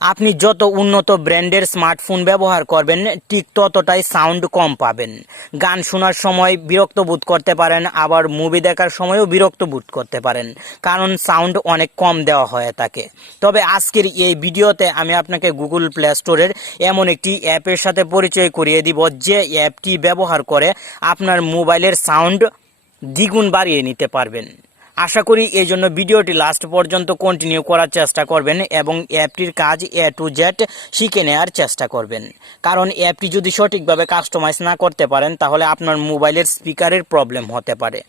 আপনি যত উন্নত ব্র্যান্ডের স্মার্টফোন ব্যবহার করবেন ঠিক ততটাই সাউন্ড কম পাবেন। গান শোনার সময় বিরক্ত বোধ করতে পারেন, আবার মুভি দেখার সময়ও বিরক্ত বোধ করতে পারেন, কারণ সাউন্ড অনেক কম দেওয়া হয়ে থাকে। তবে আজকের এই ভিডিওতে আমি আপনাকে গুগল প্লে স্টোরের এমন একটি অ্যাপের সাথে পরিচয় করিয়ে দিব, যে অ্যাপটি ব্যবহার করে আপনার মোবাইলের সাউন্ড দ্বিগুণ বাড়িয়ে নিতে পারবেন। আশা করি এই জন্য ভিডিওটি লাস্ট পর্যন্ত কন্টিনিউ করার চেষ্টা করবেন এবং অ্যাপটির কাজ এ টু জেড শিখে নেওয়ার চেষ্টা করবেন। কারণ অ্যাপটি যদি সঠিকভাবে কাস্টমাইজ না করতে পারেন তাহলে আপনার মোবাইলের স্পিকারের প্রবলেম হতে পারে।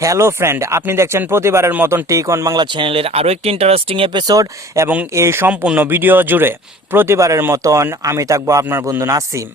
হ্যালো ফ্রেন্ড, আপনি দেখছেন প্রতিবারের মতন টেক অন বাংলা চ্যানেলের আরও একটি ইন্টারেস্টিং এপিসোড এবং এই সম্পূর্ণ ভিডিও জুড়ে প্রতিবারের মতন আমি থাকবো আপনার বন্ধু নাসিম।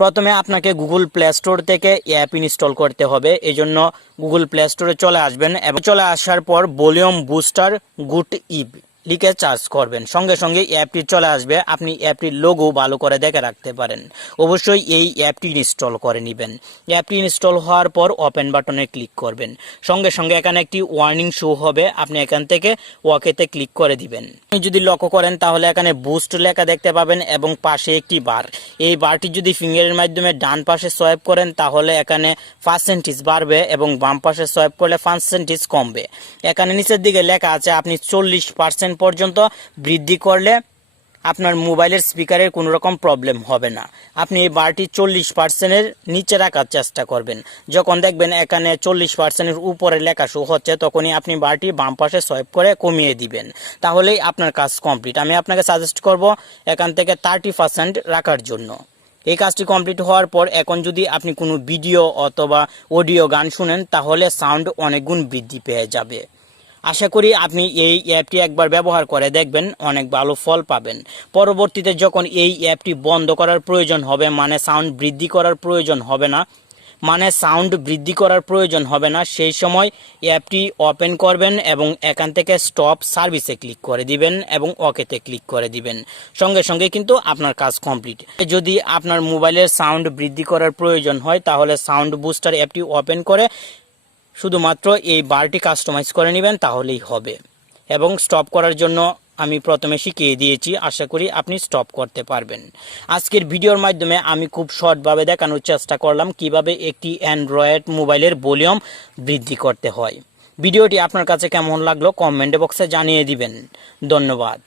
প্রথমে আপনাকে গুগল প্লে স্টোর থেকে অ্যাপ ইনস্টল করতে হবে। এই জন্য গুগল প্লে স্টোরে চলে আসবেন এবং চলে আসার পর ভলিউম বুস্টার গুড ইভ লিখে সার্চ করবেন, সঙ্গে সঙ্গে অ্যাপটি চলে আসবে। আপনি অ্যাপটির লোগো ভালো করে দেখে রাখতে পারেন। অবশ্যই এই অ্যাপটি ইনস্টল করে নেবেন। অ্যাপটি ইনস্টল হওয়ার পর ওপেন বাটনে ক্লিক করবেন, সঙ্গে সঙ্গে এখানে একটি ওয়ার্নিং শো হবে। আপনি এখান থেকে ওকেতে ক্লিক করে দিবেন। আপনি যদি লক্ষ্য করেন তাহলে এখানে বুস্ট লেখা দেখতে পাবেন এবং পাশে একটি বার। এই বারটি যদি ফিঙ্গারের মাধ্যমে ডান পাশে সোয়াইপ করেন তাহলে এখানে পার্সেন্টেজ বাড়বে এবং বাম পাশে সোয়াইপ করলে পার্সেন্টেজ কমবে। এখানে নিচের দিকে লেখা আছে আপনি 40% পর্যন্ত বৃদ্ধি করলে আপনার মোবাইলের স্পিকারের কোনো রকম প্রবলেম হবে না। আপনি এই বারটি 40%-এর নিচে রাখার চেষ্টা করবেন। যখন দেখবেন এখানে 40%-এর উপরে লেখা শো হচ্ছে তখনই আপনি বারটি বাম পাশে সোয়াইপ করে কমিয়ে দিবেন, তাহলেই আপনার কাজ কমপ্লিট। আমি আপনাকে সাজেস্ট করব এখান থেকে 30% রাখার জন্য। এই কাজটি কমপ্লিট হওয়ার পর এখন যদি আপনি কোনো ভিডিও অথবা অডিও গান শুনেন তাহলে সাউন্ড অনেক গুণ বৃদ্ধি পেয়ে যাবে। আশা করি আপনি এই অ্যাপটি একবার ব্যবহার করে দেখবেন, অনেক ভালো ফল পাবেন। পরবর্তীতে যখন এই অ্যাপটি বন্ধ করার প্রয়োজন হবে, মানে সাউন্ড বৃদ্ধি করার প্রয়োজন হবে না, সেই সময় অ্যাপটি ওপেন করবেন এবং এখান থেকে স্টপ সার্ভিসে ক্লিক করে দিবেন এবং ওকেতে ক্লিক করে দিবেন। সঙ্গে সঙ্গে কিন্তু আপনার কাজ কমপ্লিট। যদি আপনার মোবাইলের সাউন্ড বৃদ্ধি করার প্রয়োজন হয় তাহলে সাউন্ড বুস্টার অ্যাপটি ওপেন করে শুধুমাত্র এই বারটি কাস্টমাইজ করে নেবেন, তাহলেই হবে। এবং স্টপ করার জন্য আমি প্রথমে শিখিয়ে দিয়েছি, আশা করি আপনি স্টপ করতে পারবেন। আজকের ভিডিওর মাধ্যমে আমি খুব শর্টভাবে দেখানোর চেষ্টা করলাম কিভাবে একটি অ্যান্ড্রয়েড মোবাইলের ভলিউম বৃদ্ধি করতে হয়। ভিডিওটি আপনার কাছে কেমন লাগলো কমেন্ট বক্সে জানিয়ে দিবেন। ধন্যবাদ।